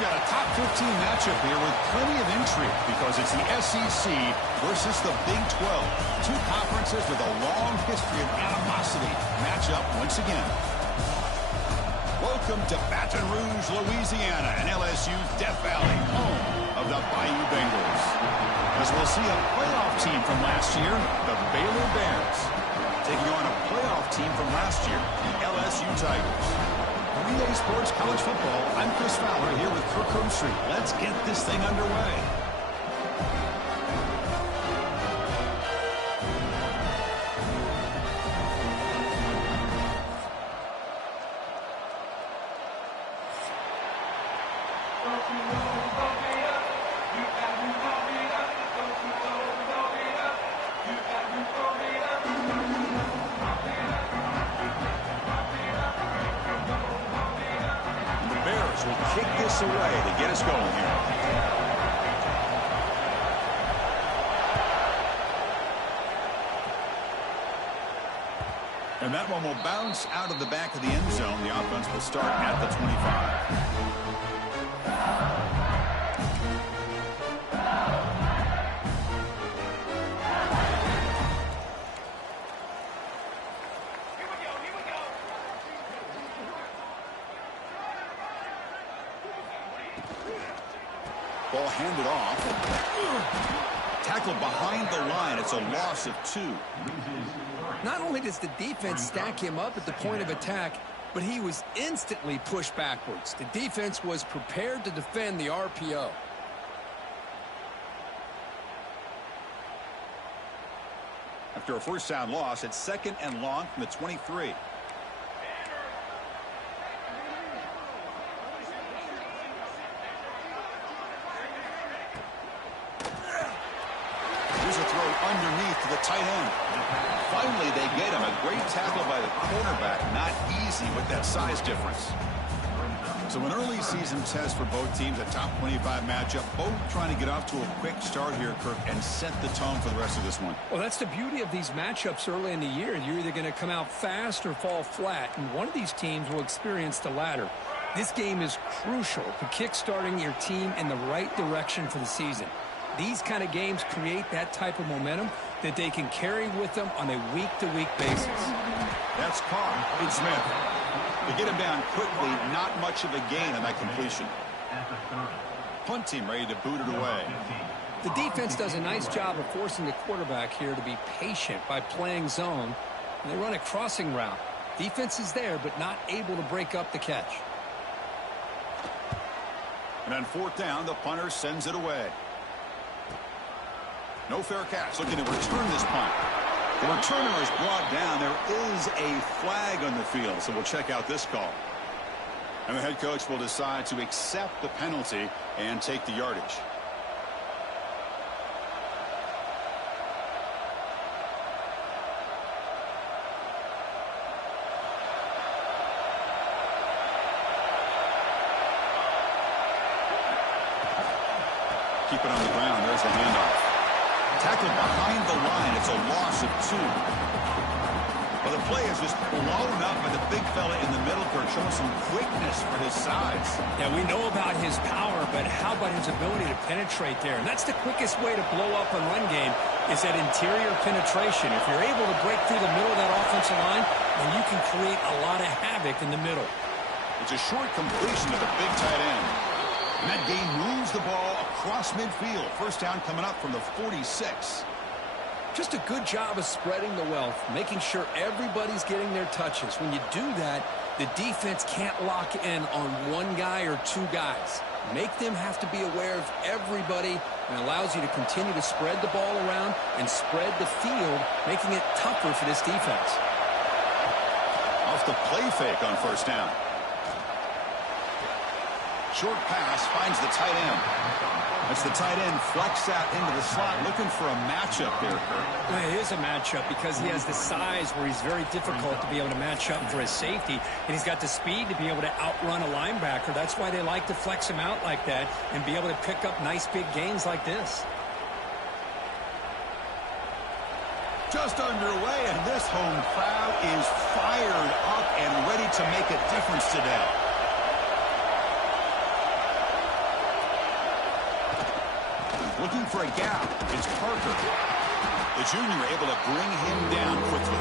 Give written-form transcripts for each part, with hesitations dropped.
We've got a top 15 matchup here with plenty of intrigue because it's the SEC versus the Big 12. Two conferences with a long history of animosity match up once again. Welcome to Baton Rouge, Louisiana, and LSU's Death Valley, home of the Bayou Bengals. As we'll see a playoff team from last year, the Baylor Bears, taking on a playoff team from last year, the LSU Tigers. Relay Sports College Football. I'm Chris Fowler here with Kirk Herbstreit. Let's get this thing underway. Kick this away to get us going here. And that one will bounce out of the back of the end zone. The offense will start at the 25. Ball handed off. Tackled behind the line. It's a loss of 2. Not only does the defense stack him up at the point of attack, but he was instantly pushed backwards. The defense was prepared to defend the RPO. After a first down loss, it's 2nd and long from the 23. Underneath to the tight end. Finally, they get him. A great tackle by the quarterback. Not easy with that size difference. So an early season test for both teams, a top 25 matchup. Both trying to get off to a quick start here, Kirk, and set the tone for the rest of this one. Well, that's the beauty of these matchups early in the year. You're either going to come out fast or fall flat, and one of these teams will experience the latter. This game is crucial to kick-starting your team in the right direction for the season. These kind of games create that type of momentum that they can carry with them on a week-to-week basis. That's caught. It's Smith. To get him down quickly, not much of a gain on that completion. Punt team ready to boot it away. The defense does a nice job of forcing the quarterback here to be patient by playing zone. And they run a crossing route. Defense is there, but not able to break up the catch. And on 4th down, the punter sends it away. No fair catch. Looking to return this punt. The returner is brought down. There is a flag on the field, so we'll check out this call. And the head coach will decide to accept the penalty and take the yardage. Keep it on the ground. There's the handoff. Tackled behind the line. It's a loss of 2. Well, the play is just blown up by the big fella in the middle, Kirk, showing some quickness for his size. Yeah, we know about his power, but how about his ability to penetrate there? And that's the quickest way to blow up a run game is that interior penetration. If you're able to break through the middle of that offensive line, then you can create a lot of havoc in the middle. It's a short completion to the big tight end. And that game moves the ball across midfield. First down coming up from the 46. Just a good job of spreading the wealth, making sure everybody's getting their touches. When you do that, the defense can't lock in on one guy or 2 guys. Make them have to be aware of everybody, and allows you to continue to spread the ball around and spread the field, making it tougher for this defense. Off the play fake on first down. Short pass finds the tight end. That's the tight end flex out into the slot, looking for a matchup there, Kirk. Well, it is a matchup because he has the size where he's very difficult to be able to match up for his safety, and he's got the speed to be able to outrun a linebacker. That's why they like to flex him out like that and be able to pick up nice big gains like this. Just underway, and this home crowd is fired up and ready to make a difference today. Looking for a gap. It's Parker. The junior able to bring him down quickly.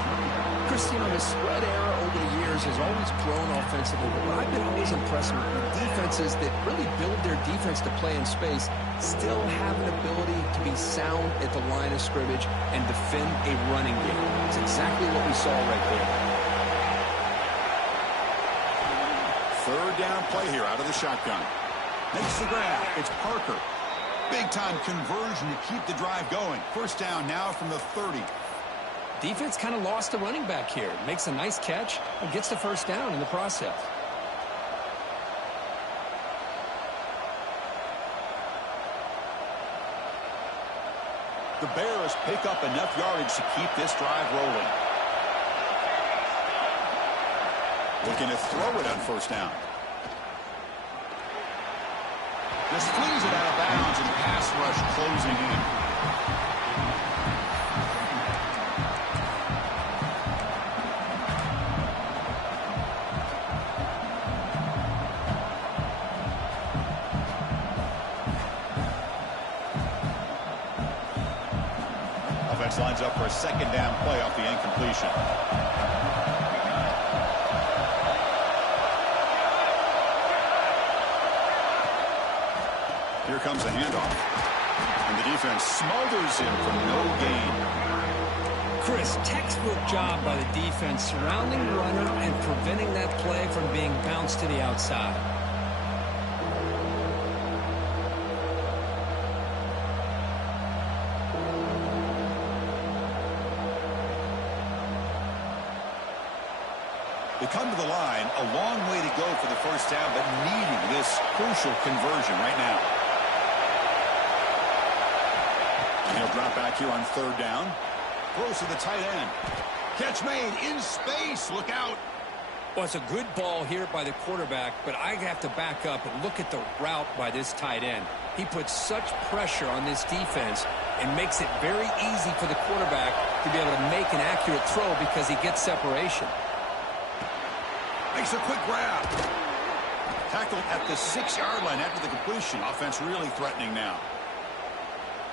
Chris, you know, the spread era over the years has always grown offensively, but what I've been always impressed with defenses that really build their defense to play in space still have an ability to be sound at the line of scrimmage and defend a running game. It's exactly what we saw right there. Third down play here out of the shotgun. Makes the grab. It's Parker. Big-time conversion to keep the drive going. First down now from the 30. Defense kind of lost the running back here. Makes a nice catch and gets the first down in the process. The Bears pick up enough yardage to keep this drive rolling. Looking to throw it on first down. Just flings it out of bounds and pass rush closing in. Offense lines up for a second down play off the incompletion. Here comes the handoff. And the defense smothers him for no gain. Chris, textbook job by the defense surrounding the runner and preventing that play from being bounced to the outside. They come to the line, a long way to go for the first down, but needing this crucial conversion right now. And he'll drop back here on third down. Throws to the tight end. Catch made in space. Look out. Well, it's a good ball here by the quarterback, but I have to back up and look at the route by this tight end. He puts such pressure on this defense and makes it very easy for the quarterback to be able to make an accurate throw because he gets separation. Makes a quick grab. Tackled at the 6-yard line after the completion. Offense really threatening now.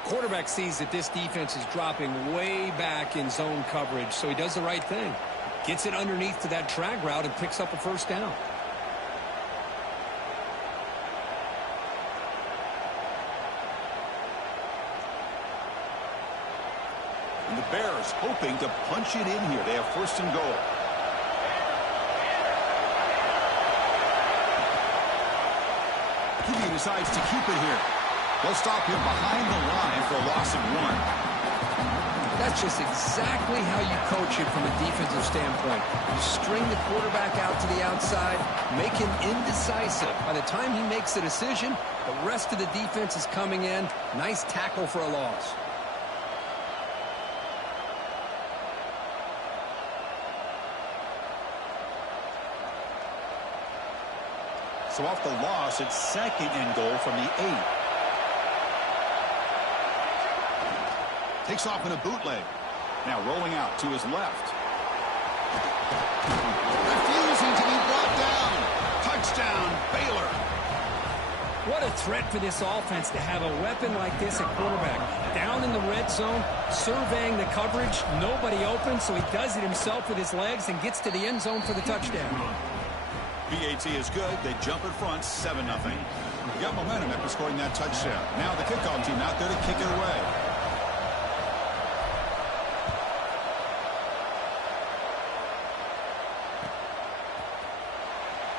Quarterback sees that this defense is dropping way back in zone coverage, so he does the right thing. Gets it underneath to that drag route and picks up a first down. And the Bears hoping to punch it in here. They have first and goal. QB decides to keep it here. They'll stop him behind the line for a loss of 1. That's just exactly how you coach it from a defensive standpoint. You string the quarterback out to the outside, make him indecisive. By the time he makes the decision, the rest of the defense is coming in. Nice tackle for a loss. So off the loss, it's second and goal from the 8. Takes off in a bootleg. Now rolling out to his left. Refusing to be brought down. Touchdown, Baylor. What a threat for this offense to have a weapon like this at quarterback. Down in the red zone, surveying the coverage. Nobody open, so he does it himself with his legs and gets to the end zone for the touchdown. PAT is good. They jump in front, 7-0. Got momentum after scoring that touchdown. Now the kickoff team out there to kick it away.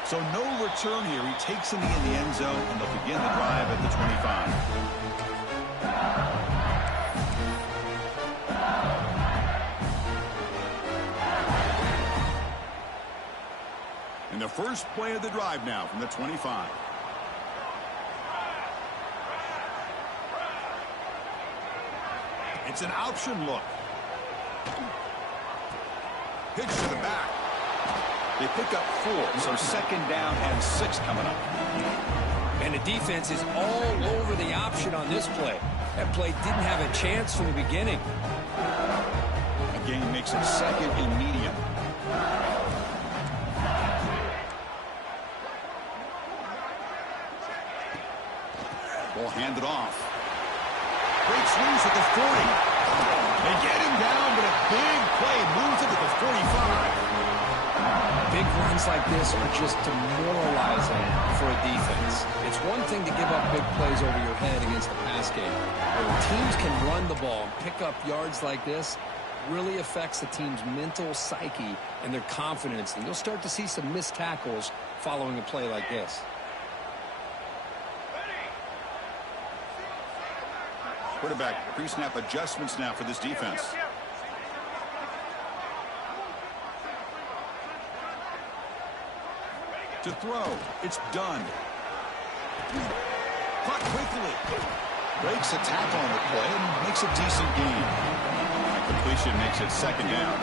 So no return here. He takes it in the end zone, and they'll begin the drive at the 25. And the first play of the drive now from the 25. It's an option look. Pitch to the back. They pick up 4, so second down and 6 coming up. And the defense is all over the option on this play. That play didn't have a chance from the beginning. The game makes it second and medium. Ball handed off. breaks loose at the 40. They get him down, but a big play moves him to the 45. Big runs like this are just demoralizing for a defense. It's one thing to give up big plays over your head against the pass game. But when teams can run the ball and pick up yards like this, really affects the team's mental psyche and their confidence. And you'll start to see some missed tackles following a play like this. Quarterback pre-snap adjustments now for this defense. To throw, it's done. Caught quickly. Breaks a tackle on the play and makes a decent gain. That completion makes it second down.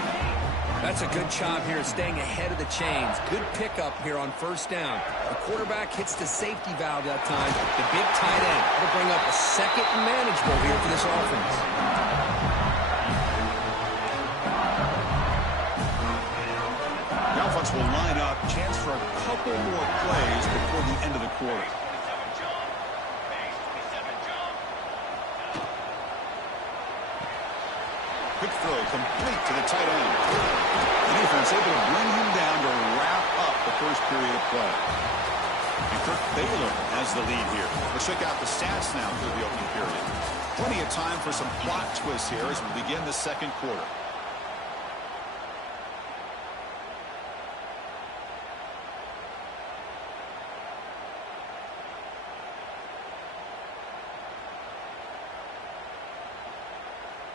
That's a good job here staying ahead of the chains. Good pickup here on first down. The quarterback hits the safety valve that time. The big tight end will bring up a second and manageable here for this offense. The offense will line up. Chance for a couple more plays before the end of the quarter. Quick throw complete to the tight end. The defense able to bring him down to wrap up the first period of play. And Kirk Baylor has the lead here. Let's check out the stats now through the opening period. Plenty of time for some plot twists here as we begin the second quarter.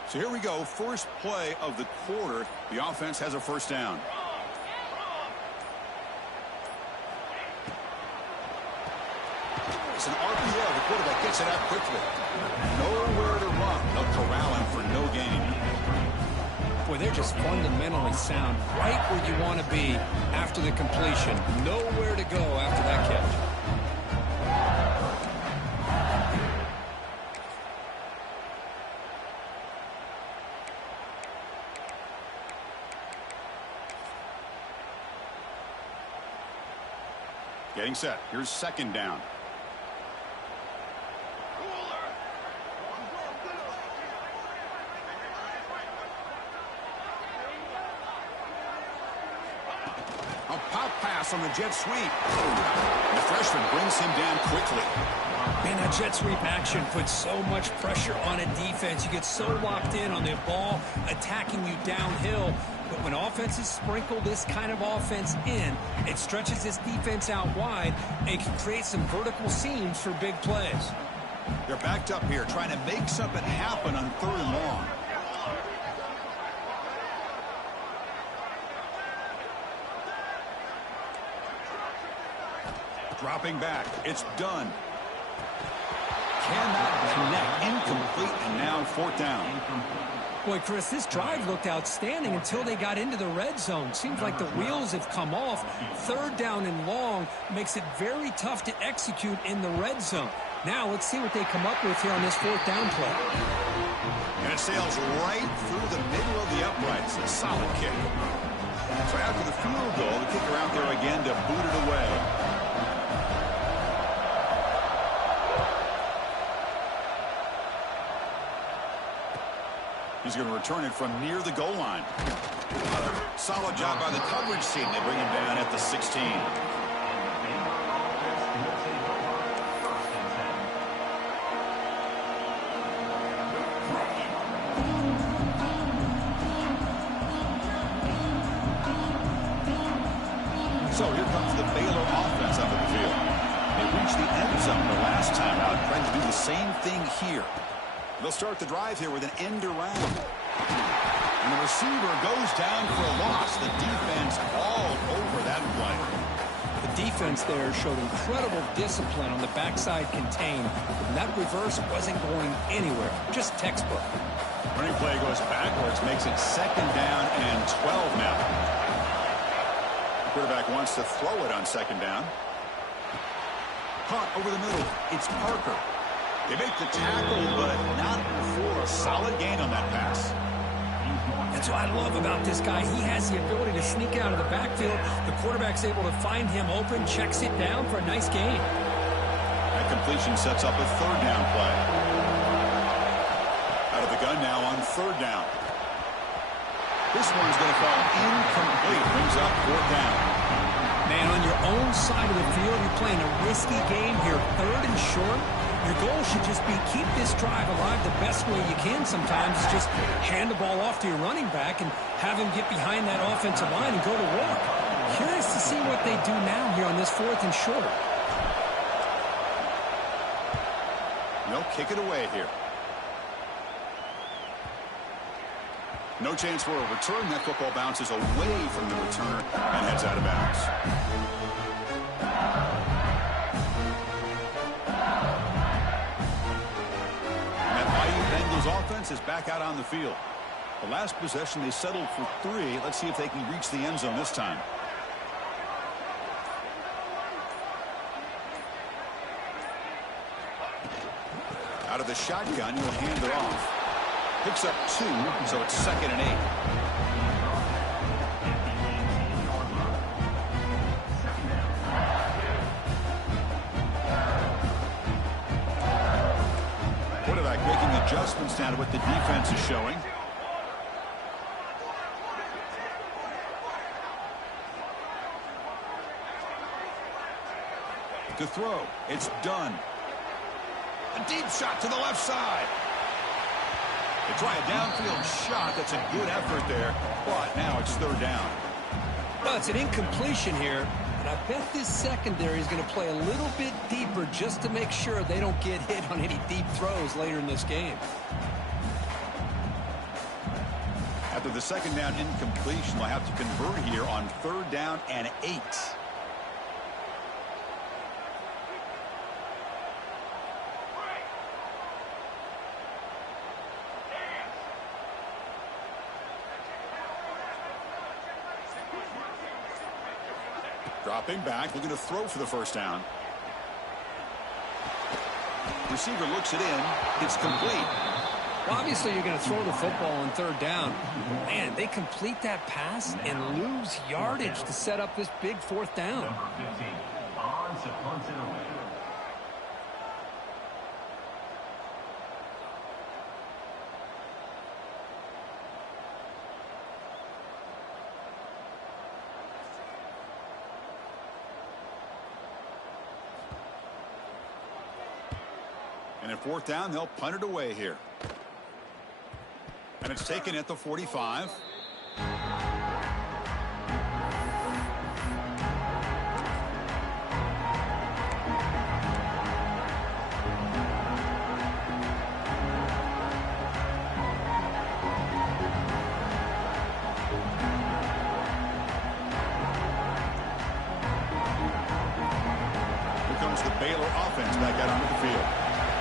So here we go, first play of the quarter. The offense has a first down. It's an RPO. The quarterback gets it out quickly. Nowhere to run. They'll corral him for no gain. Boy, they're just fundamentally sound. Right where you want to be after the completion. Nowhere to go after that catch. Getting set. Here's second down. A pop pass on the jet sweep. The freshman brings him down quickly. Man, that jet sweep action puts so much pressure on a defense. You get so locked in on the ball attacking you downhill. But when offenses sprinkle this kind of offense in, it stretches this defense out wide and can create some vertical seams for big plays. They're backed up here trying to make something happen on third and long. Dropping back. It's done. Cannot connect. Incomplete, and now fourth down. Boy, Chris, this drive looked outstanding until they got into the red zone. Seems like the wheels have come off. Third down and long makes it very tough to execute in the red zone. Now let's see what they come up with here on this fourth down play. And it sails right through the middle of the uprights. A solid kick. So after the field goal, the kicker out there again to boot it away. He's going to return it from near the goal line. Solid job by the coverage team. They bring him down at the 16. So here comes the Baylor offense onto the field. They reached the end zone the last time out, trying to do the same thing here. They'll start the drive here with an end around. And the receiver goes down for a loss. The defense all over that play. The defense there showed incredible discipline on the backside contain. And that reverse wasn't going anywhere. Just textbook. Running play goes backwards, makes it second down and 12 now. The quarterback wants to throw it on second down. Caught over the middle. It's Parker. They make the tackle, but not for a solid gain on that pass. That's what I love about this guy. He has the ability to sneak out of the backfield. The quarterback's able to find him open, checks it down for a nice gain. That completion sets up a third down play. now on 3rd down. This one's going to fall incomplete. Brings up 4th down. Man, on your own side of the field, you're playing a risky game here, 3rd and short. Your goal should just be keep this drive alive the best way you can sometimes is just hand the ball off to your running back and have him get behind that offensive line and go to work. Curious to see what they do now here on this 4th and short. They'll kick it away here. No chance for a return. That football bounces away from the returner and heads out of bounds. And that Bayou Bengals offense is back out on the field. The last possession, they settled for 3. Let's see if they can reach the end zone this time. Out of the shotgun, he'll hand it off. Picks up 2, so it's 2nd and 8. Quarterback making adjustments now to what the defense is showing. To throw, it's done. A deep shot to the left side. They try a downfield shot. That's a good effort there, but now it's 3rd down. Well, it's an incompletion here, but I bet this secondary is going to play a little bit deeper just to make sure they don't get hit on any deep throws later in this game. After the 2nd down incompletion, they'll have to convert here on 3rd down and 8. Dropping back, looking to throw for the 1st down. Receiver looks it in. It's complete. Well, obviously, you're going to throw the football on 3rd down. Man, they complete that pass and lose yardage to set up this big 4th down. Number 15, on to punt it away. And at 4th down, they'll punt it away here. And it's taken at the 45. Here comes the Baylor offense back out onto the field.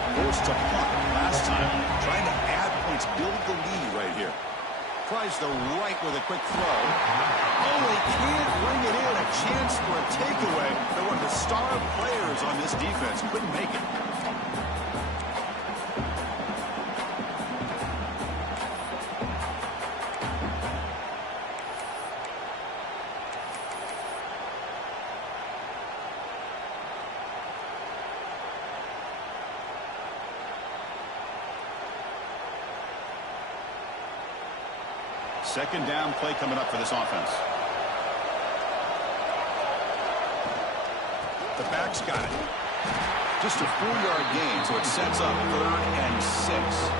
Forced to punt last time, trying to add points, build the lead right here. Tries the right with a quick throw. Oh, he can't bring it in. A chance for a takeaway. They're one of the star players on this defense. Couldn't make it. Second down play coming up for this offense. The back's got it. Just a 4-yard gain, so it sets up 3rd and 6.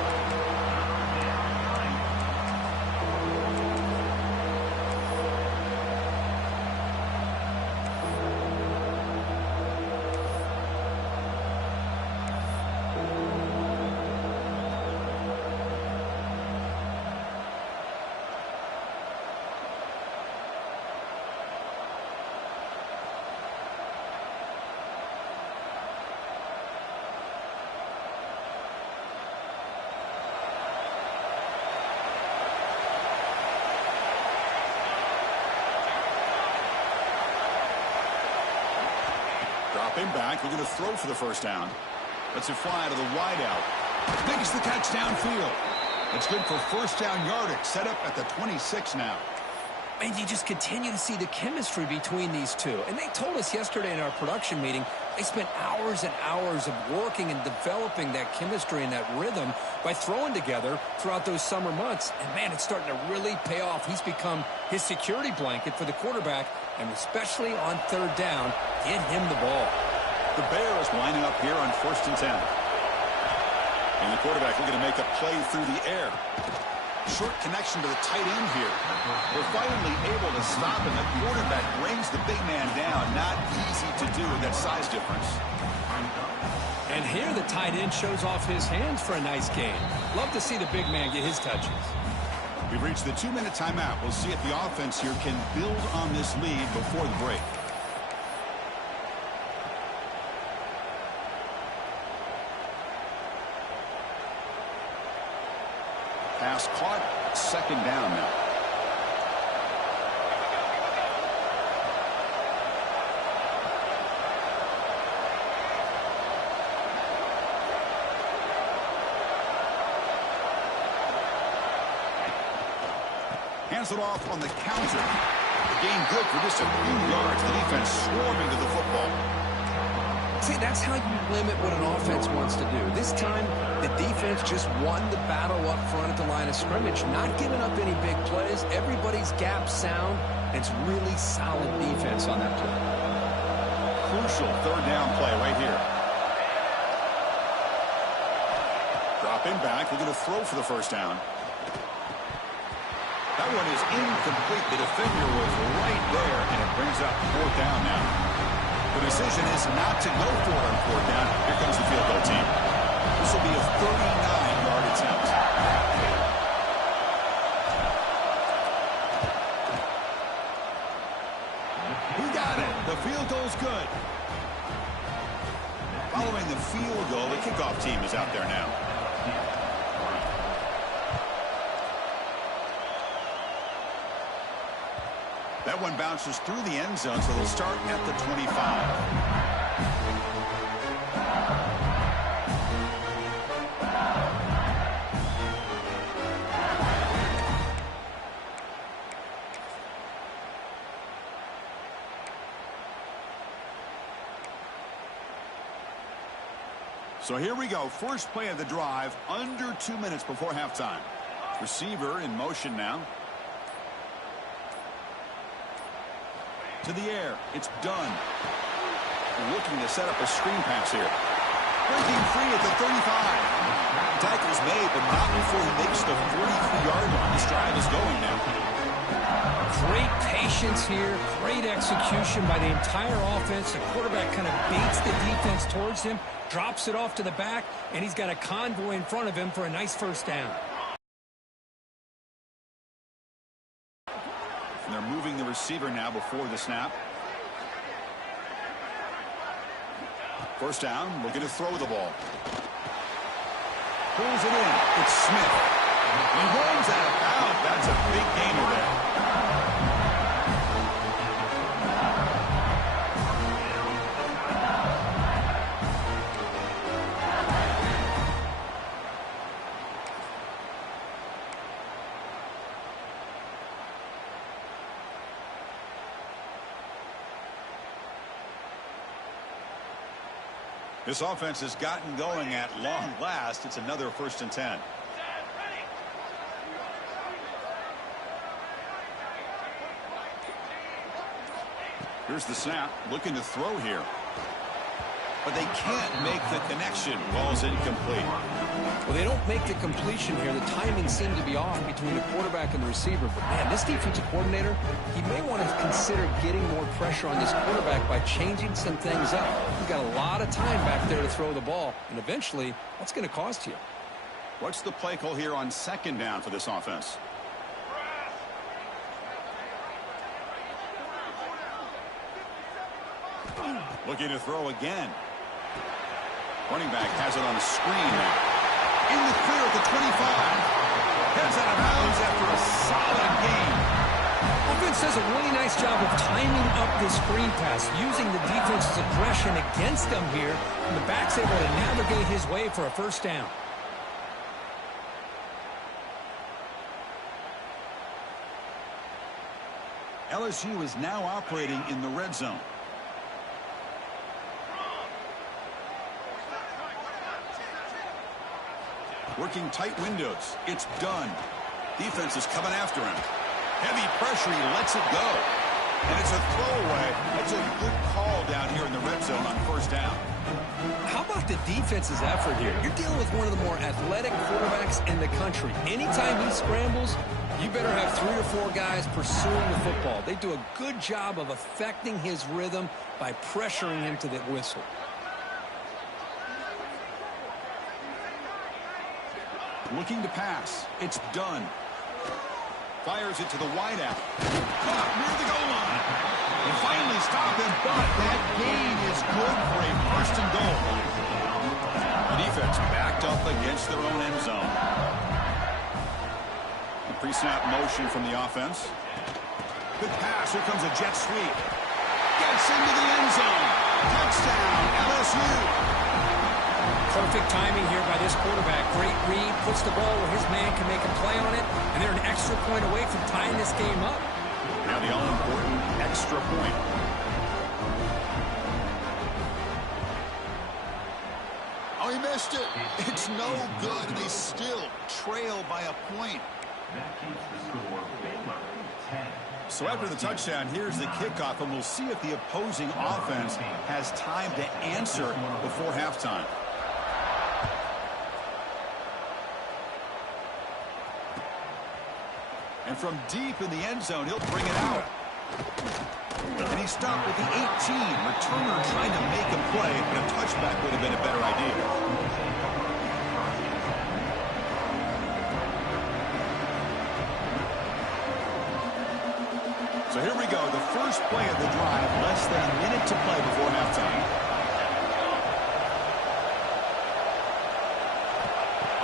Dropping back, we're going to throw for the 1st down. Lets it fly to the wideout. Makes the catch downfield. It's good for 1st down yardage. Set up at the 26 now. And you just continue to see the chemistry between these two. And they told us yesterday in our production meeting, they spent hours and hours of working and developing that chemistry and that rhythm by throwing together throughout those summer months. And, man, it's starting to really pay off. He's become his security blanket for the quarterback, and especially on third down, get him the ball. The Bears lining up here on 1st and 10. And the quarterback looking to make a play through the air. Short connection to the tight end here. We're finally able to stop, and the quarterback brings the big man down. Not easy to do with that size difference. And here the tight end shows off his hands for a nice gain. Love to see the big man get his touches. We've reached the 2-minute timeout. We'll see if the offense here can build on this lead before the break. Pass caught, 2nd down now. Hands it off on the counter. The gain good for just a few yards. The defense swarming to the football. See, that's how you limit what an offense wants to do. This time, the defense just won the battle up front at the line of scrimmage, not giving up any big plays. Everybody's gap sound. It's really solid defense on that play. Crucial 3rd down play right here. Dropping back, looking to throw for the 1st down. That one is incomplete. The defender was right there, and it brings up 4th down now. The decision is not to go for it on 4th down. Here comes the field goal team. This will be a 39-yard attempt. He got it. The field goal's good. Following the field goal, the kickoff team is out there now. That one bounces through the end zone, so they'll start at the 25. So here we go. First play of the drive, under 2 minutes before halftime. Receiver in motion now. To the air. It's done. Looking to set up a screen pass here. Breaking free at the 35. Tackle's made, but not before he makes the 43-yard line. This drive is going now. Great patience here. Great execution by the entire offense. The quarterback kind of baits the defense towards him, drops it off to the back, and he's got a convoy in front of him for a nice 1st down. And they're moving the receiver now before the snap. 1st down, looking to throw the ball. Pulls it in. It's Smith. He runs out of bounds. That's a big gainer there. This offense has gotten going at long last. It's another 1st and 10. Here's the snap, looking to throw here. But they can't make the connection. Ball's incomplete. Well, they don't make the completion here. The timing seemed to be off between the quarterback and the receiver. But, man, this defensive coordinator, he may want to consider getting more pressure on this quarterback by changing some things up. He's got a lot of time back there to throw the ball. And eventually, that's going to cost you. What's the play call here on 2nd down for this offense? Looking to throw again. Running back has it on a screen now. In the clear at the 25. Heads out of bounds after a solid gain. Offense does a really nice job of timing up this screen pass, using the defense's aggression against them here, and the back's able to navigate his way for a 1st down. LSU is now operating in the red zone. Working tight windows. It's done. Defense is coming after him. Heavy pressure. He lets it go. And it's a throwaway. That's a good call down here in the red zone on first down. How about the defense's effort here? You're dealing with one of the more athletic quarterbacks in the country. Anytime he scrambles, you better have 3 or 4 guys pursuing the football. They do a good job of affecting his rhythm by pressuring him to the whistle. Looking to pass. It's done. Fires it to the wideout. Caught near the goal line. And finally stop him, but that gain is good for a first and goal. The defense backed up against their own end zone. The pre-snap motion from the offense. Good pass. Here comes a jet sweep. Gets into the end zone. Touchdown, LSU. Perfect timing here by this quarterback. Great read, puts the ball where his man can make a play on it, and they're an extra point away from tying this game up. Now the all-important extra point. Oh, he missed it. It's no good. They still trail by a point. That keeps the score Baylor 10. So after the touchdown, here's the kickoff, and we'll see if the opposing offense has time to answer before halftime. And from deep in the end zone, he'll bring it out. And he stopped with the 18. Returner trying to make a play, but a touchback would have been a better idea. So here we go, the first play of the drive, less than a minute to play before halftime.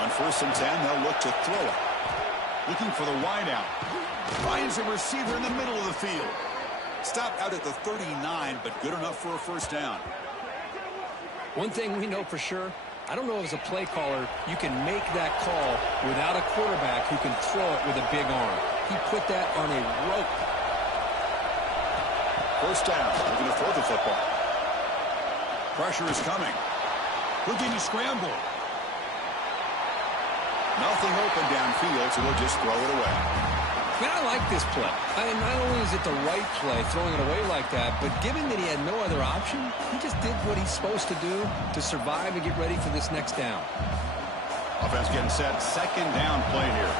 On 1st and 10, they'll look to throw it. Looking for the wideout. Finds a receiver in the middle of the field. Stopped out at the 39, but good enough for a first down. One thing we know for sure, I don't know as a play caller, you can make that call without a quarterback who can throw it with a big arm. He put that on a rope. First down, looking to throw the football. Pressure is coming. Looking to scramble. Nothing open downfield, so he'll just throw it away. Man, I like this play. I mean, not only is it the right play, throwing it away like that, but given that he had no other option, he just did what he's supposed to do to survive and get ready for this next down. Offense getting set. Second down play here.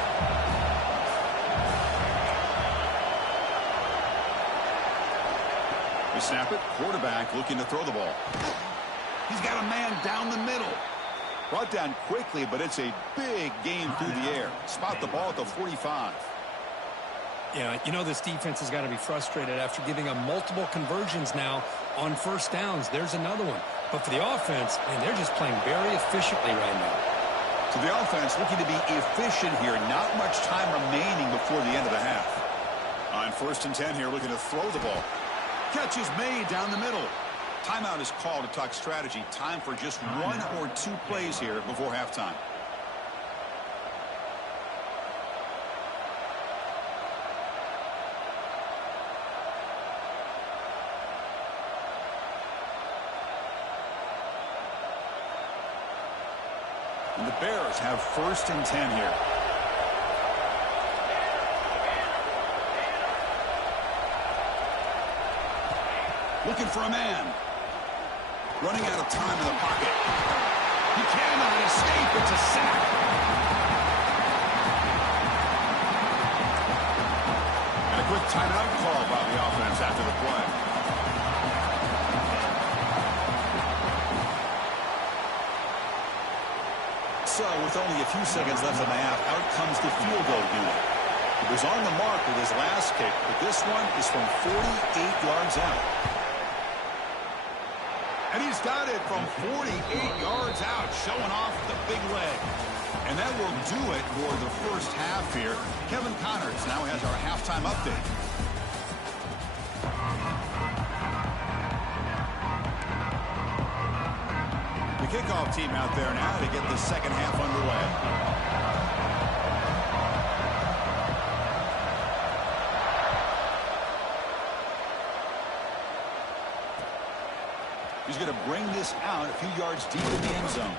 We snap it. Quarterback looking to throw the ball. He's got a man down the middle. Brought down quickly, but it's a big gain through the air. Spot the ball at the 45. Yeah, you know this defense has got to be frustrated after giving up multiple conversions now on first downs. There's another one. But for the offense, man, they're just playing very efficiently right now. So the offense looking to be efficient here. Not much time remaining before the end of the half. On 1st and 10 here, looking to throw the ball. Catch is made down the middle. Timeout is called to talk strategy. Time for just 1 or 2 plays here before halftime. And the Bears have 1st and 10 here. Looking for a man. Running out of time in the pocket. He cannot escape. It's a sack. And a quick timeout call by the offense after the play. So with only a few seconds left in the half, out comes the field goal unit. He was on the mark with his last kick, but this one is from 48 yards out. And he's got it from 48 yards out, showing off the big leg. And that will do it for the first half here. Kevin Connors now has our halftime update. The kickoff team out there now to get the second half underway. He's going to bring this out a few yards deep in the end zone.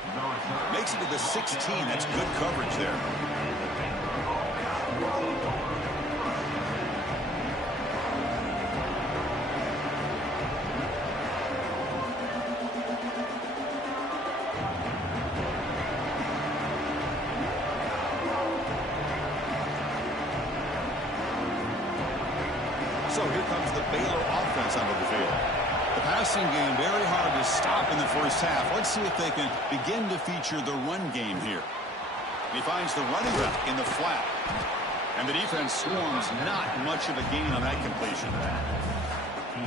Makes it to the 16. That's good coverage there. So here comes the Baylor offense onto the field. The passing game very hard to stop in the first half. Let's see if they can begin to feature the run game here. He finds the running back in the flat. And the defense swarms, not much of a gain on that completion.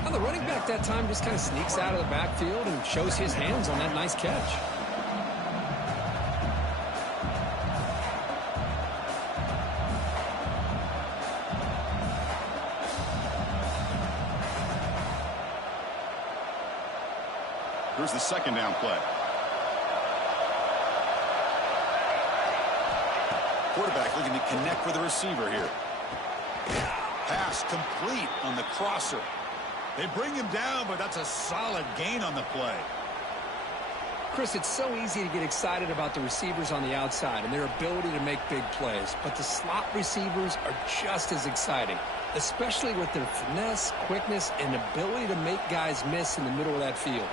Now the running back that time just kind of sneaks out of the backfield and shows his hands on that nice catch. Here's the second down play. Quarterback looking to connect with the receiver here. Pass complete on the crosser. They bring him down, but that's a solid gain on the play. Chris, it's so easy to get excited about the receivers on the outside and their ability to make big plays, but the slot receivers are just as exciting, especially with their finesse, quickness, and ability to make guys miss in the middle of that field.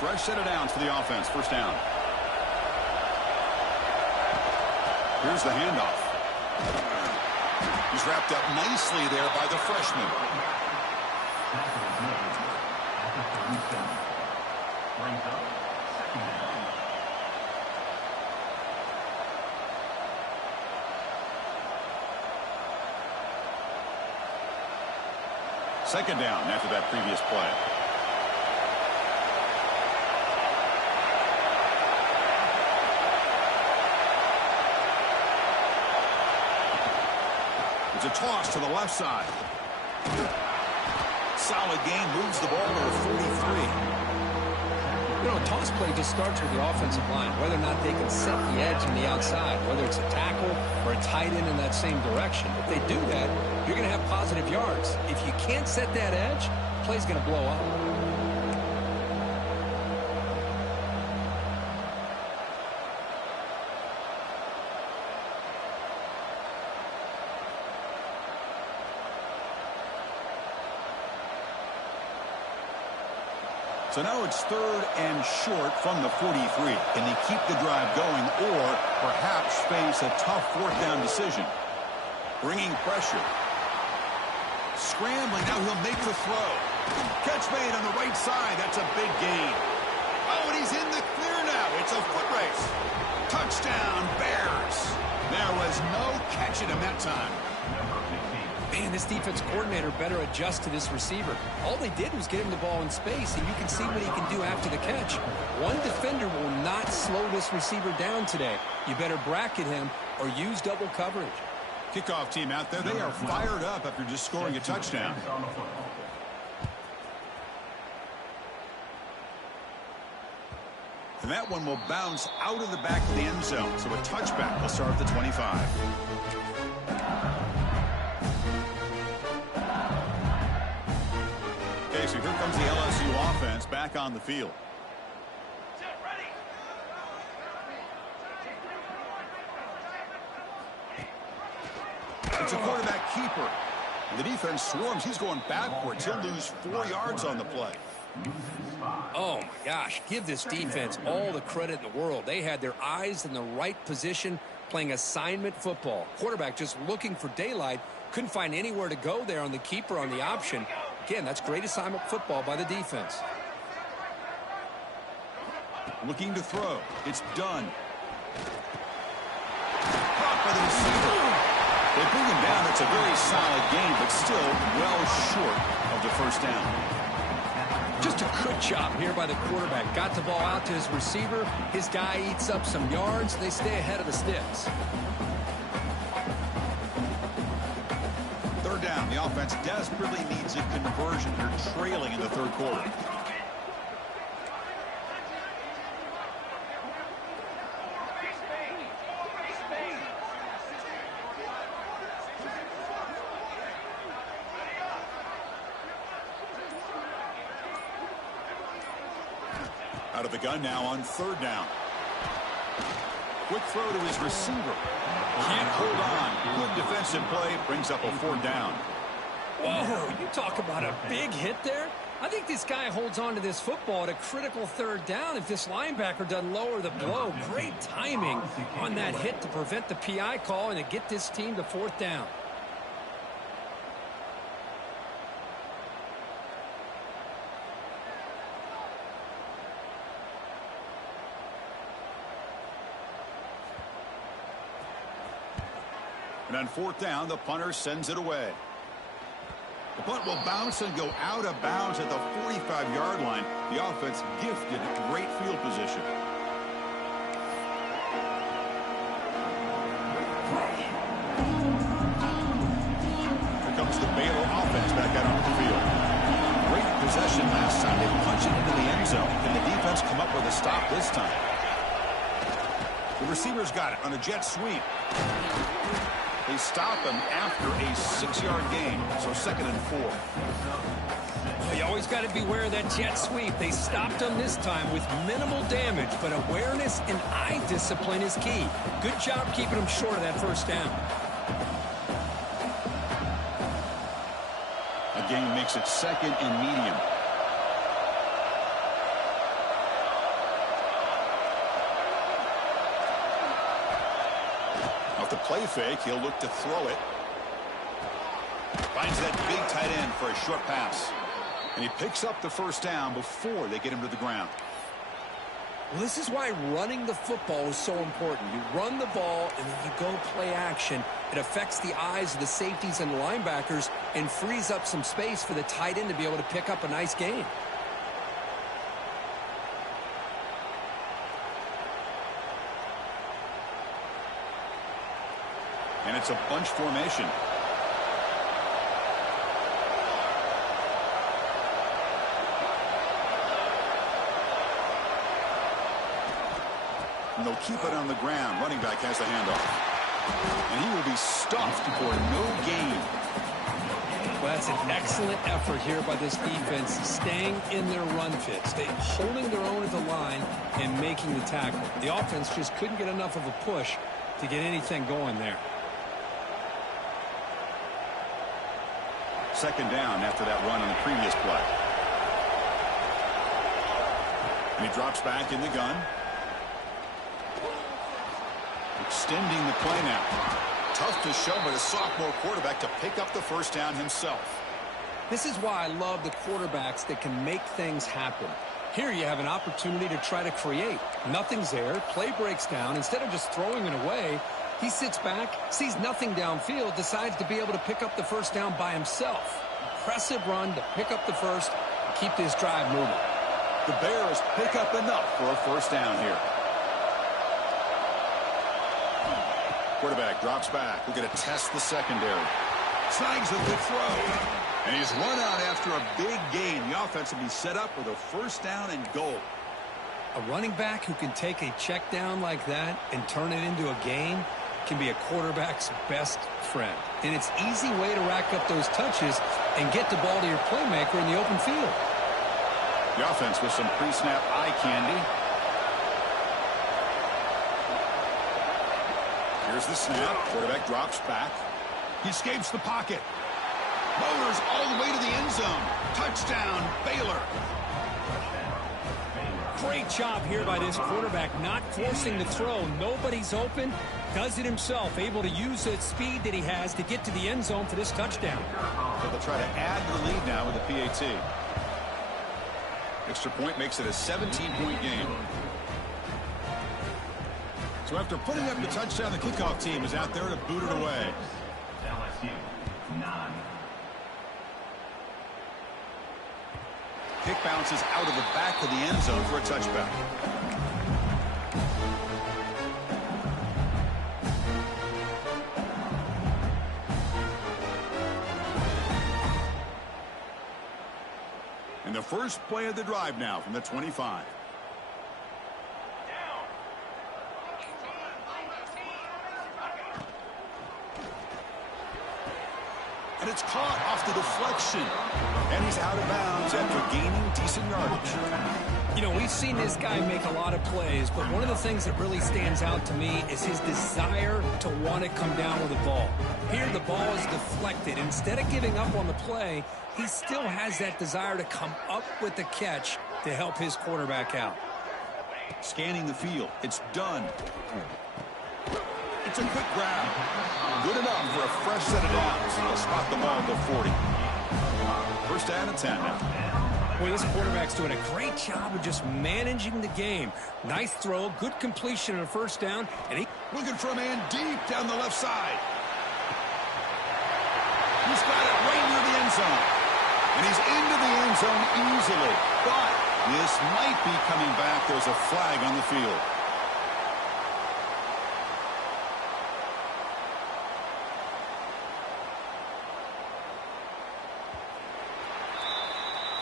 Fresh set of downs for the offense. First down. Here's the handoff. He's wrapped up nicely there by the freshman. Second down after that previous play. It's a toss to the left side. Solid gain, moves the ball to the 43. You know, a toss play just starts with the offensive line, whether or not they can set the edge on the outside, whether it's a tackle or a tight end in that same direction. If they do that, you're going to have positive yards. If you can't set that edge, the play's going to blow up. So now it's third and short from the 43. Can they keep the drive going or perhaps face a tough fourth down decision? Bringing pressure. Scrambling. Now he'll make the throw. Catch made on the right side. That's a big gain. Oh, and he's in the clear now. It's a foot race. Touchdown, Bears. There was no catching him that time. Man, this defense coordinator better adjust to this receiver. All they did was get him the ball in space, and you can see what he can do after the catch. One defender will not slow this receiver down today. You better bracket him or use double coverage. Kickoff team out there. They are fired up after just scoring a touchdown. And that one will bounce out of the back of the end zone. So a touchback will start at the 25. Okay, so here comes the LSU offense back on the field. It's a quarterback keeper. The defense swarms. He's going backwards. He'll lose 4 yards on the play. Oh, my gosh. Give this defense all the credit in the world. They had their eyes in the right position playing assignment football. Quarterback just looking for daylight. Couldn't find anywhere to go there on the keeper on the option. Again, that's great assignment football by the defense. Looking to throw. It's done. Caught by the receiver. They bring him down. It's a very solid game, but still well short of the first down. Just a good job here by the quarterback. Got the ball out to his receiver. His guy eats up some yards. They stay ahead of the sticks. Third down. The offense desperately needs a conversion. They're trailing in the third quarter. Out of the gun now on 3rd down. Quick throw to his receiver. Can't hold on. Good defensive play. Brings up a 4th down. Whoa, you talk about a big hit there. I think this guy holds on to this football at a critical 3rd down if this linebacker doesn't lower the blow. Great timing on that hit to prevent the PI call and to get this team to 4th down. And on 4th down, the punter sends it away. The punt will bounce and go out of bounds at the 45-yard line. The offense gifted great field position. Here comes the Baylor offense back out onto the field. Great possession last time. They punch it into the end zone. Can the defense come up with a stop this time? The receiver's got it on a jet sweep. They stop him after a 6-yard gain, so 2nd and 4. You always got to beware of that jet sweep. They stopped him this time with minimal damage, but awareness and eye discipline is key. Good job keeping him short of that 1st down. A gain makes it 2nd and medium. Off the play fake, he'll look to throw it. Finds that big tight end for a short pass. And he picks up the 1st down before they get him to the ground. Well, this is why running the football is so important. You run the ball and then you go play action. It affects the eyes of the safeties and the linebackers and frees up some space for the tight end to be able to pick up a nice gain. And it's a bunch formation. And they'll keep it on the ground. Running back has the handoff. And he will be stuffed for no gain. Well, that's an excellent effort here by this defense, staying in their run fit, holding their own at the line and making the tackle. The offense just couldn't get enough of a push to get anything going there. 2nd down after that run on the previous play. And he drops back in the gun. Extending the play now. Tough to show, but a sophomore quarterback to pick up the 1st down himself. This is why I love the quarterbacks that can make things happen. Here you have an opportunity to try to create. Nothing's there. Play breaks down. Instead of just throwing it away, he sits back, sees nothing downfield, decides to be able to pick up the 1st down by himself. Impressive run to pick up the 1st, keep this drive moving. The Bears pick up enough for a 1st down here. Quarterback drops back. We're going to test the secondary. Snags a good throw. And he's run out after a big gain. The offense will be set up with a 1st down and goal. A running back who can take a check down like that and turn it into a gain can be a quarterback's best friend. And it's an easy way to rack up those touches and get the ball to your playmaker in the open field. The offense with some pre-snap eye candy. Here's the snap. Quarterback drops back. He escapes the pocket. Motors all the way to the end zone. Touchdown, Baylor. Great job here by this quarterback, not forcing the throw. Nobody's open. Does it himself, able to use the speed that he has to get to the end zone for this touchdown. So they'll try to add to the lead now with the PAT. Extra point makes it a 17-point game. So after putting up the touchdown, the kickoff team is out there to boot it away. LSU 9. Kick bounces out of the back of the end zone for a touchback. And the first play of the drive now from the 25. And it's caught off the deflection. And he's out of bounds after gaining decent yardage. You know, we've seen this guy make a lot of plays, but one of the things that really stands out to me is his desire to want to come down with the ball. Here, the ball is deflected. Instead of giving up on the play, he still has that desire to come up with the catch to help his quarterback out. Scanning the field. It's done. It's a quick grab. Good enough for a fresh set of downs. He'll spot the ball at the 40. First down and 10 now. Well, this quarterback's doing a great job of just managing the game. Nice throw, good completion on a first down, and he looking for a man deep down the left side. He's got it right near the end zone. And he's into the end zone easily. But this might be coming back. There's a flag on the field.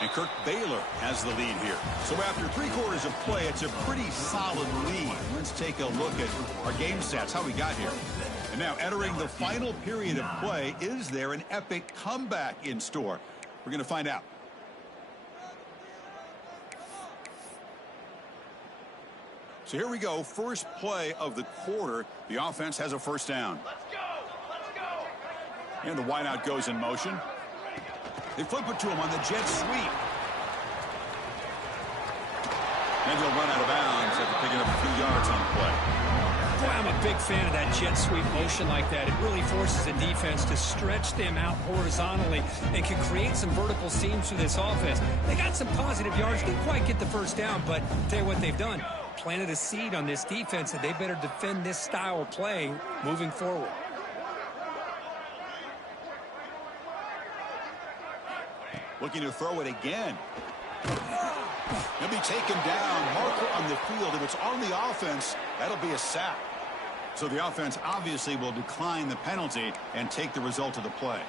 And Kirk Baylor has the lead here. So after 3 quarters of play, it's a pretty solid lead. Let's take a look at our game stats, how we got here. And now entering the final period of play, is there an epic comeback in store? We're going to find out. So here we go. First play of the quarter. The offense has a first down. Let's go! Let's go! And the wideout goes in motion. They flip it to him on the jet sweep. And he'll run out of bounds after picking up a few yards on the play. Boy, I'm a big fan of that jet sweep motion like that. It really forces the defense to stretch them out horizontally and can create some vertical seams for this offense. They got some positive yards. Didn't quite get the first down, but I'll tell you what they've done. Planted a seed on this defense, and they better defend this style of play moving forward. Looking to throw it again. He'll be taken down. Marker on the field. If it's on the offense, that'll be a sack. So the offense obviously will decline the penalty and take the result of the play.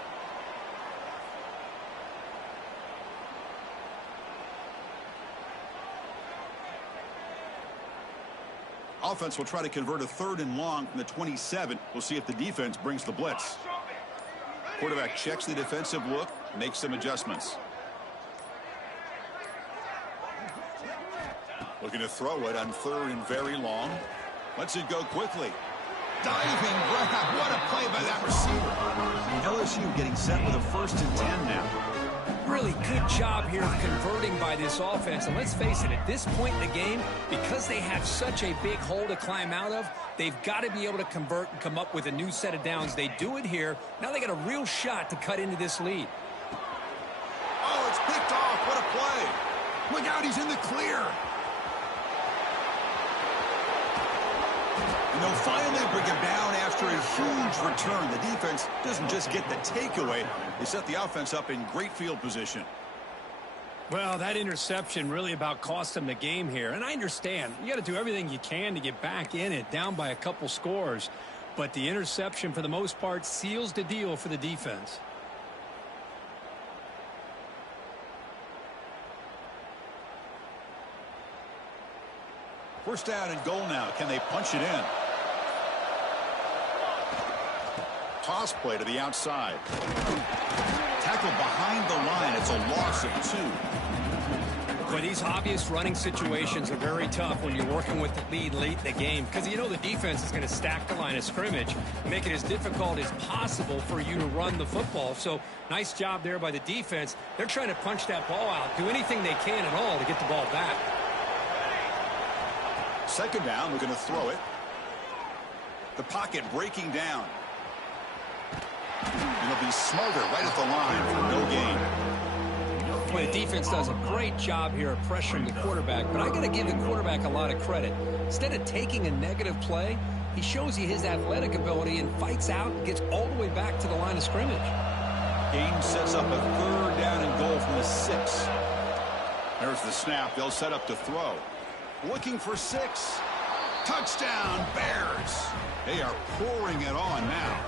Offense will try to convert a 3rd and long from the 27. We'll see if the defense brings the blitz. Quarterback checks the defensive look, makes some adjustments. Looking to throw it on 3rd and very long. Lets it go quickly. Diving grab. What a play by that receiver. LSU getting set with a 1st and 10 now. Really good job here of converting by this offense. And let's face it, at this point in the game, because they have such a big hole to climb out of, they've got to be able to convert and come up with a new set of downs. They do it here. Now they got a real shot to cut into this lead. Oh, it's picked off. What a play. Look out, he's in the clear. And they'll finally bring him down after a huge return. The defense doesn't just get the takeaway. They set the offense up in great field position. Well, that interception really about cost them the game here. And I understand. You got to do everything you can to get back in it, down by a couple scores. But the interception, for the most part, seals the deal for the defense. First down and goal now. Can they punch it in? Toss play to the outside. Tackle behind the line. It's a loss of 2. But these obvious running situations are very tough when you're working with the lead late in the game, because you know the defense is going to stack the line of scrimmage, make it as difficult as possible for you to run the football. So nice job there by the defense. They're trying to punch that ball out, do anything they can at all to get the ball back. Second down, we're going to throw it. The pocket breaking down. And it'll be Smarter right at the line for no gain. Boy, the defense does a great job here of pressuring the quarterback, but I got to give the quarterback a lot of credit. Instead of taking a negative play, he shows you his athletic ability and fights out and gets all the way back to the line of scrimmage. Game sets up a 3rd down and goal from the 6. There's the snap. They'll set up to throw. Looking for 6. Touchdown, Bears. They are pouring it on now.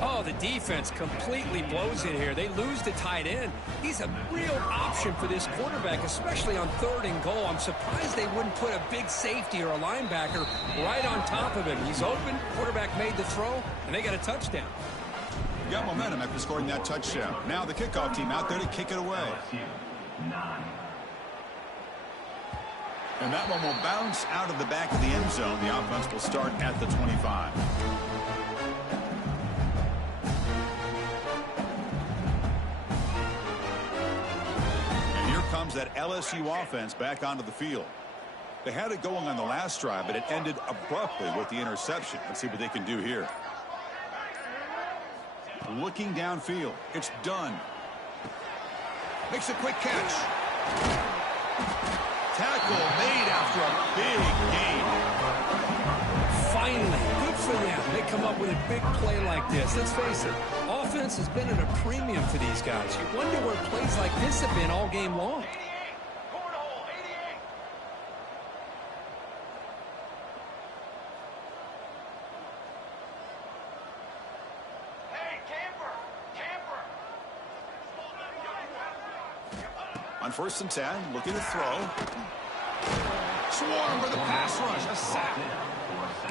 Oh, the defense completely blows it here. They lose the tight end. He's a real option for this quarterback, especially on 3rd and goal. I'm surprised they wouldn't put a big safety or a linebacker right on top of him. He's open. Quarterback made the throw, and they got a touchdown. Got momentum after scoring that touchdown. Now the kickoff team out there to kick it away. And that one will bounce out of the back of the end zone. The offense will start at the 25. And here comes that LSU offense back onto the field. They had it going on the last drive, but it ended abruptly with the interception. Let's see what they can do here. Looking downfield. It's done. Makes a quick catch. Tackle made after a big gain. Finally, good for them. They come up with a big play like this. Let's face it, offense has been at a premium for these guys. You wonder where plays like this have been all game long. On 1st and 10, looking to throw. Swarm for the pass rush. A sack.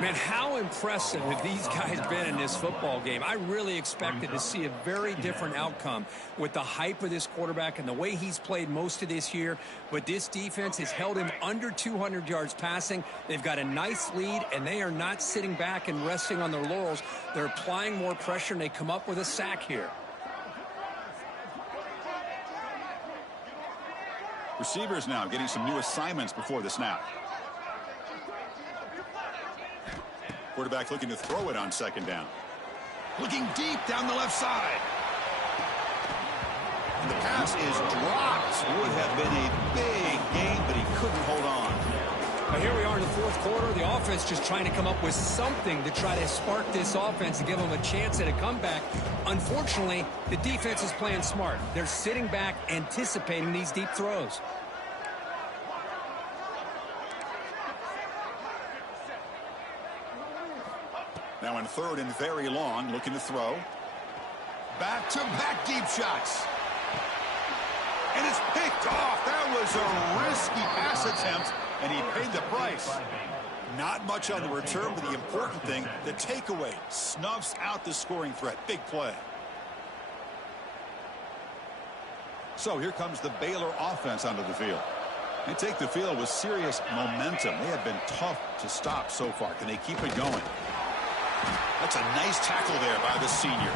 Man, how impressive have these guys been in this football game? I really expected to see a very different outcome with the hype of this quarterback and the way he's played most of this year. But this defense has held him under 200 yards passing. They've got a nice lead, and they are not sitting back and resting on their laurels. They're applying more pressure, and they come up with a sack here. Receivers now getting some new assignments before the snap. Quarterback looking to throw it on 2nd down. Looking deep down the left side. And the pass is dropped. Would have been a big gain, but he couldn't hold on. But here we are in the 4th quarter. The offense just trying to come up with something to try to spark this offense and give them a chance at a comeback. Unfortunately, the defense is playing smart. They're sitting back, anticipating these deep throws. Now in 3rd and very long, looking to throw. Back-to-back deep shots. And it's picked off. That was a risky pass attempt, and he paid the price. Not much on the return, but the important thing, the takeaway, snuffs out the scoring threat. Big play. So here comes the Baylor offense onto the field. They take the field with serious momentum. They have been tough to stop so far. Can they keep it going? That's a nice tackle there by the senior.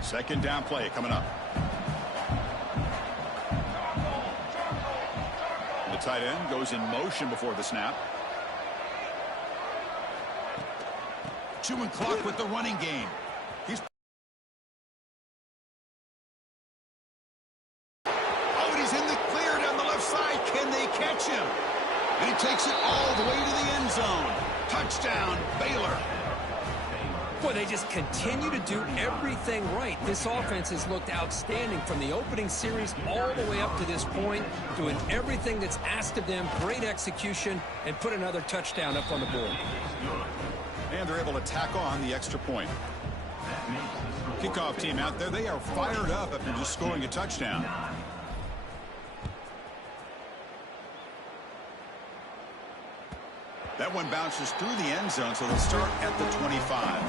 Second down play coming up. The tight end goes in motion before the snap. Chewing clock with the running game. He's in the clear down the left side. Can they catch him? And he takes it all the way to the end zone. Touchdown, Baylor. Boy, they just continue to do everything right. This offense has looked outstanding from the opening series all the way up to this point, doing everything that's asked of them, great execution, and put another touchdown up on the board. And they're able to tack on the extra point. Kickoff team out there, they are fired up after just scoring a touchdown. That one bounces through the end zone, so they'll start at the 25.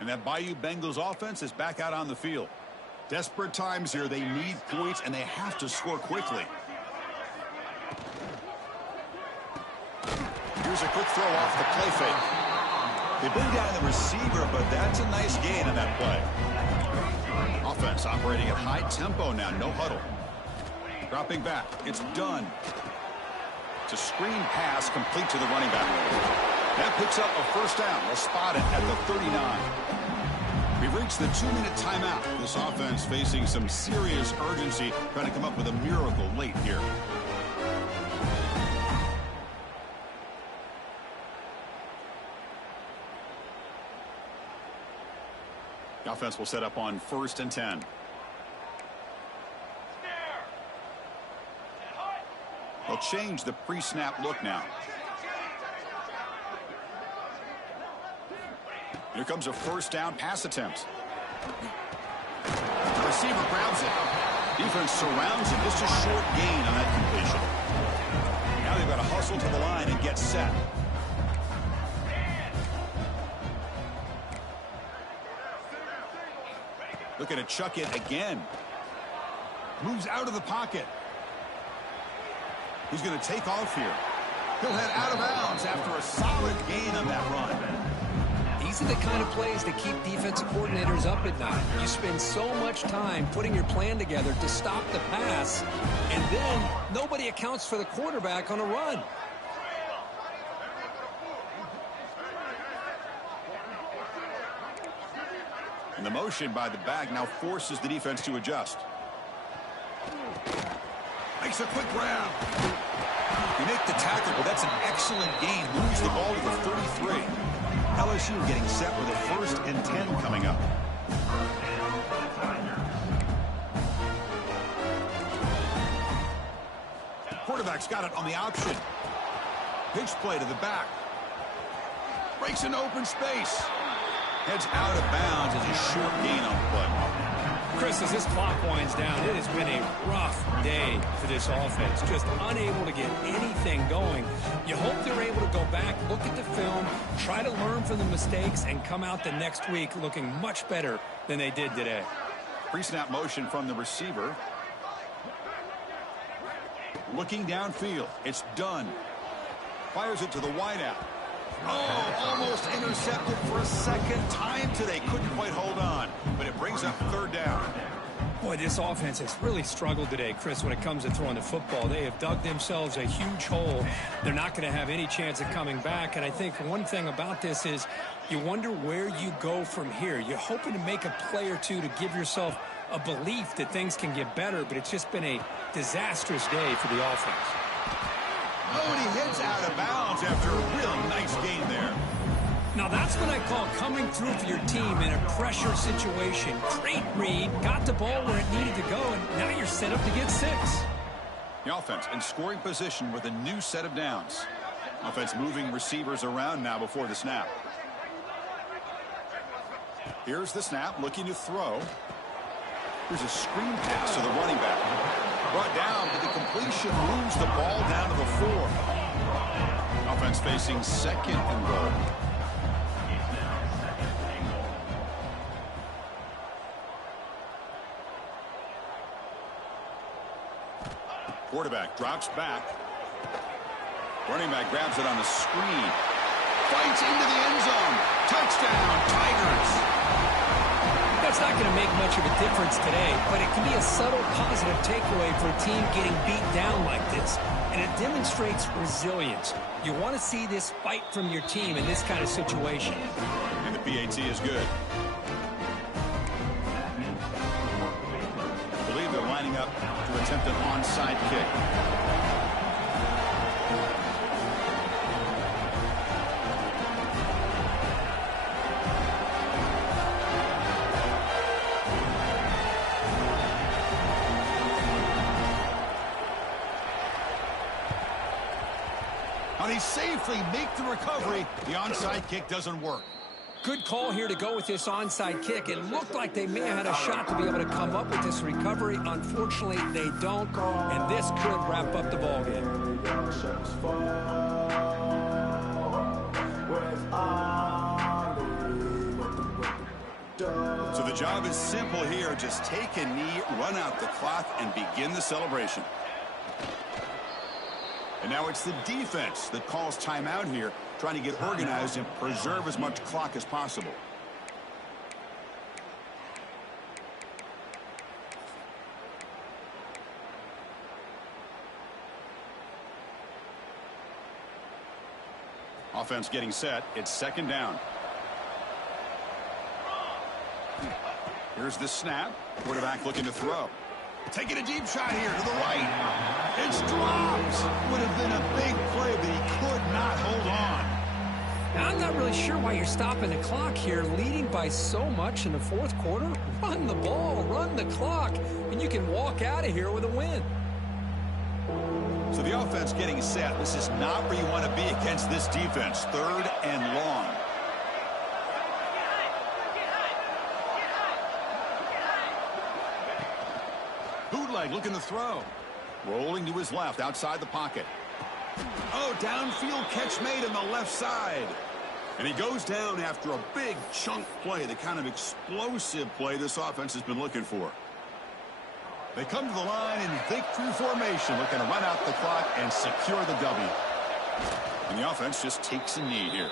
And that Bayou Bengals offense is back out on the field. Desperate times here. They need points, and they have to score quickly. Here's a quick throw off the play fake. They bring down the receiver, but that's a nice gain in that play. Offense operating at high tempo now. No huddle. Dropping back. It's done. It's a screen pass complete to the running back. That picks up a first down. They'll spot it at the 39. We've reached the 2-minute timeout. This offense facing some serious urgency, trying to come up with a miracle late here. The offense will set up on 1st and 10. They'll change the pre-snap look now. Here comes a first down pass attempt. The receiver grabs it. Defense surrounds him. Just a short gain on that completion. Now they've got to hustle to the line and get set. Looking to chuck it again. Moves out of the pocket. He's going to take off here. He'll head out of bounds after a solid gain on that run. These are the kind of plays that keep defensive coordinators up at night. You spend so much time putting your plan together to stop the pass, and then nobody accounts for the quarterback on a run. And the motion by the back now forces the defense to adjust. Makes a quick grab. You make the tackle, but that's an excellent gain. Moves the ball to the 33. LSU getting set with a 1st and 10 coming up. Quarterback's got it on the option. Pitch play to the back. Breaks into open space. Heads out of bounds as a short gain on the play. Chris, as this clock winds down, it has been a rough day for this offense. Just unable to get anything going. You hope they're able to go back, look at the film, try to learn from the mistakes, and come out the next week looking much better than they did today. Pre-snap motion from the receiver. Looking downfield. It's done. Fires it to the wideout. Oh, almost intercepted for a second time today. Couldn't quite hold on, but it brings up 3rd down. Boy, this offense has really struggled today, Chris, when it comes to throwing the football. They have dug themselves a huge hole. They're not going to have any chance of coming back, and I think one thing about this is you wonder where you go from here. You're hoping to make a play or two to give yourself a belief that things can get better, but it's just been a disastrous day for the offense. Oh, and he hits out of bounds after a really nice gain there. Now that's what I call coming through for your team in a pressure situation. Great read, got the ball where it needed to go, and now you're set up to get 6. The offense in scoring position with a new set of downs. Offense moving receivers around now before the snap. Here's the snap, looking to throw. Here's a screen pass to the running back. Brought down, but the completion moves the ball down to the 4. Offense facing 2nd and goal. Quarterback drops back. Running back grabs it on the screen. Fights into the end zone. Touchdown, Tigers. That's not going to make much of a difference today, but it can be a subtle positive takeaway for a team getting beat down like this. And it demonstrates resilience. You want to see this fight from your team in this kind of situation. And the PAT is good. I believe they're lining up to attempt an onside kick. They safely make the recovery. The onside kick doesn't work. Good call here to go with this onside kick. It looked like they may have had a shot to be able to come up with this recovery. Unfortunately, they don't, and this could wrap up the ballgame. So the job is simple here. Just take a knee, run out the clock, and begin the celebration. And now it's the defense that calls timeout here, trying to get organized and preserve as much clock as possible. Offense getting set. It's 2nd down. Here's the snap. Quarterback looking to throw. Taking a deep shot here to the right. It's dropped. Would have been a big play, but he could not hold on. Now, I'm not really sure why you're stopping the clock here, leading by so much in the 4th quarter. Run the ball, run the clock, and you can walk out of here with a win. So the offense getting set. This is not where you want to be against this defense. 3rd and long. bootleg looking to throw. Rolling to his left outside the pocket. Oh, downfield catch made on the left side. And he goes down after a big chunk play, the kind of explosive play this offense has been looking for. They come to the line in victory formation, looking to run out the clock and secure the W. And the offense just takes a knee here.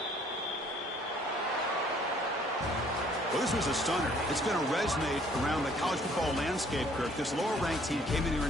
Well, this was a stunner. It's going to resonate around the college football landscape, Kirk. This lower-ranked team came in here and